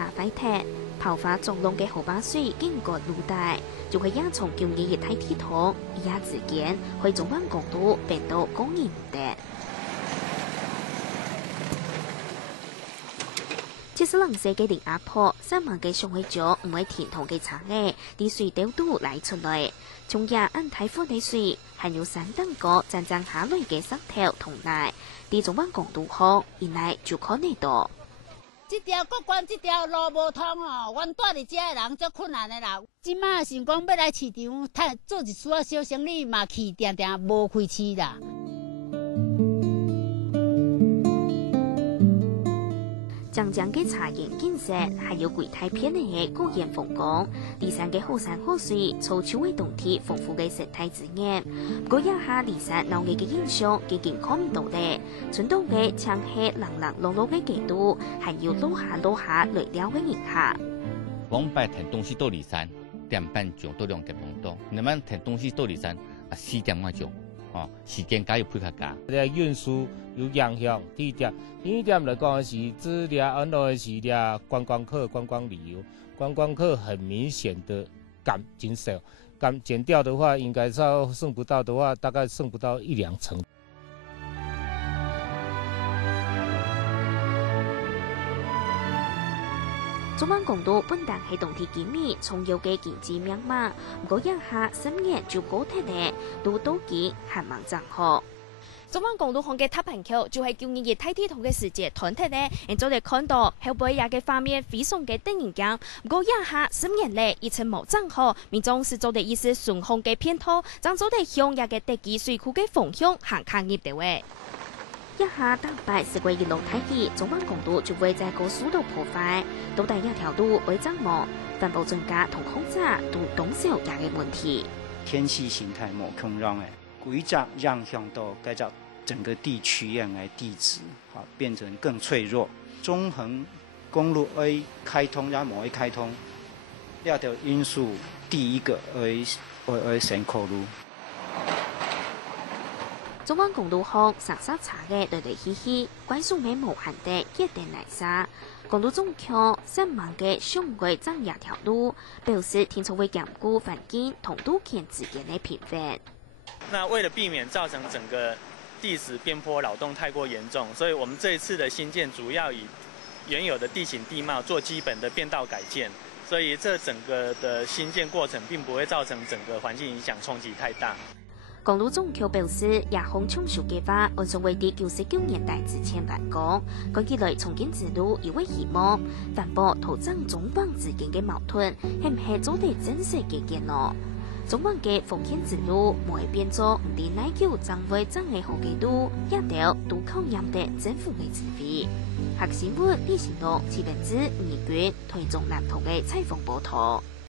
大快鐵，炮花撞龍嘅河壩水經過路帶，就會也從舊嘅熱體鐵桶一夜之間，去中灣港島變到公園的。72歲嘅林阿婆，3萬嘅上去咗唔會填同嘅茶嘅，啲水調度嚟出來，從夜安睇風嘅水，還有3等個陣陣下來嘅石頭同泥，啲中灣港島河，原來就可呢度。這條國關這條路無通哦，阮住佇遮嘅人足困難的啦。即馬想講要來市場，做一撮小生意嘛，去定定無開市啦。長江嘅茶園建設，還有桂太片嘅高原風光，離山嘅好山好水，草丘嘅動體豐富嘅生態資源。不過一下離山鬧嘅影響，已經看唔到咧。傳統嘅長黑冷冷落落嘅季度，還有落下累了嘅影響。我們擺填東西到離山1點半鐘到2點鐘到，你們填東西到離山4點鐘。哦，時間加要配合加。運輸有影響，第一點來講是指安樂是觀光客、觀光旅遊，觀光客很明顯的減少，減掉的話，應該剩不到的話，大概剩不到1-2成。中灣港島本來係當地居民重要嘅經濟命脈，不過一下10年就高鐵咧，都多見繁忙正好。中灣港島巷嘅塔棚橋就係舊年熱體鐵桶嘅時節團體咧，人早哋看到後背也嘅畫面非常嘅得人驚。不過一下10年咧，疫情冇正好，民眾是做哋意思順風嘅偏拖，將做哋向也嘅地基水庫嘅方向行抗業地位。一下大敗10月1號開始，中灣港島就會在高速度破壞，到第一條路會增忙，環保專家同控制都懂少也嘅問題。天氣形態冇控讓誒，規則影響到改造整個地區嘅地質，好變成更脆弱。中橫公路會開通，也冇會開通，呢條因素第一個會先考慮。中灣港島巷實質查嘅對嘻嘻，關數美無限的一定嚟殺。港島中區3萬嘅上軌增壓條路，表示天朝會兼顧環境同都県之間嘅平衡。那為了避免造成整個地質變坡擾動太過嚴重，所以我們這一次的新建主要以原有的地形地貌做基本的變道改建，所以這整個的新建過程並不會造成整個環境影響衝擊太大。港島中橋表示，亞航重數計劃按照為啲99年代之前完工，近期來重建之路有為希望，反駁土增中灣之間嘅矛盾，係唔係做啲真實嘅建咯？中灣嘅復建之路唔會變做唔啲耐久將會增嘅好嘅路，一條都靠任的政府嘅指揮。客新聞李善樂、7分之2卷推中南投嘅採訪報道。